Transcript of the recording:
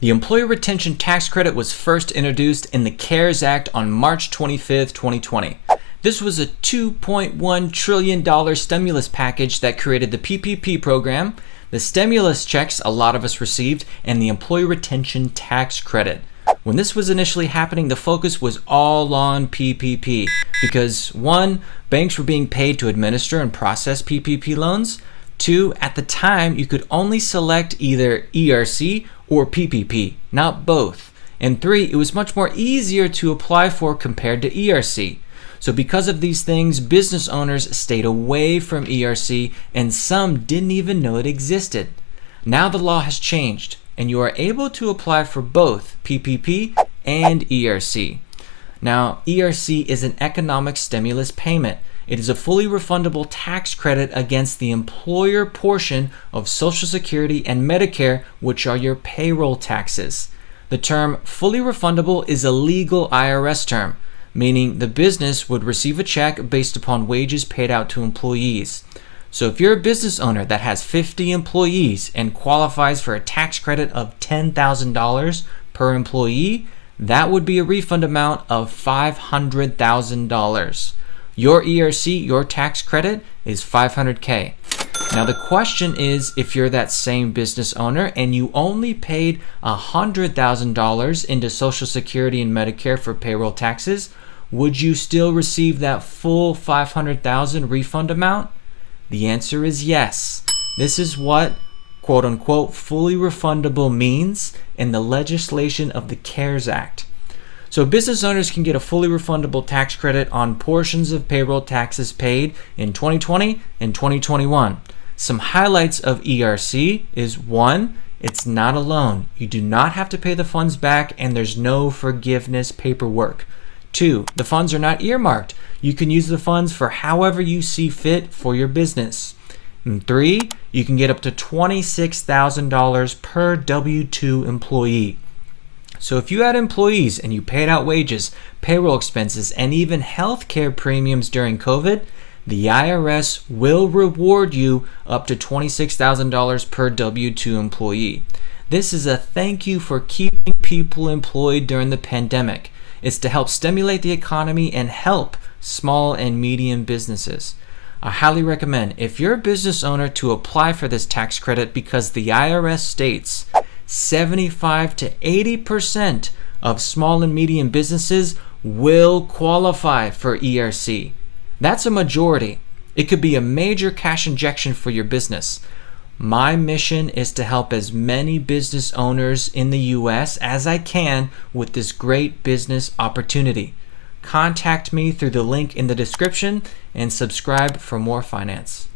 The Employee Retention Tax Credit was first introduced in the CARES Act on March 25, 2020. This was a $2.1 trillion stimulus package that created the PPP program, the stimulus checks a lot of us received, and the Employee Retention Tax Credit. When this was initially happening, the focus was all on PPP because 1, banks were being paid to administer and process PPP loans. 2, at the time, you could only select either ERC or PPP, not both. And 3, it was much more easier to apply for compared to ERC. So because of these things, business owners stayed away from ERC and some didn't even know it existed. Now the law has changed and you are able to apply for both PPP and ERC. Now, ERC is an economic stimulus payment. It is a fully refundable tax credit against the employer portion of Social Security and Medicare, which are your payroll taxes. The term fully refundable is a legal IRS term, meaning the business would receive a check based upon wages paid out to employees. So if you're a business owner that has 50 employees and qualifies for a tax credit of $10,000 per employee, that would be a refund amount of $500,000. Your ERC, your tax credit, is $500K. Now the question is, if you're that same business owner and you only paid $100,000 into Social Security and Medicare for payroll taxes, would you still receive that full $500,000 refund amount? The answer is yes. This is what quote unquote fully refundable means in the legislation of the CARES Act. So business owners can get a fully refundable tax credit on portions of payroll taxes paid in 2020 and 2021. Some highlights of ERC is 1, it's not a loan. You do not have to pay the funds back and there's no forgiveness paperwork. 2, the funds are not earmarked. You can use the funds for however you see fit for your business. And 3, you can get up to $26,000 per W-2 employee. So if you had employees and you paid out wages, payroll expenses, and even healthcare premiums during COVID, the IRS will reward you up to $26,000 per W-2 employee. This is a thank you for keeping people employed during the pandemic. It's to help stimulate the economy and help small and medium businesses. I highly recommend, if you're a business owner, to apply for this tax credit because the IRS states 75 to 80% of small and medium businesses will qualify for ERC. That's a majority. It could be a major cash injection for your business. My mission is to help as many business owners in the US as I can with this great business opportunity. Contact me through the link in the description and subscribe for more finance.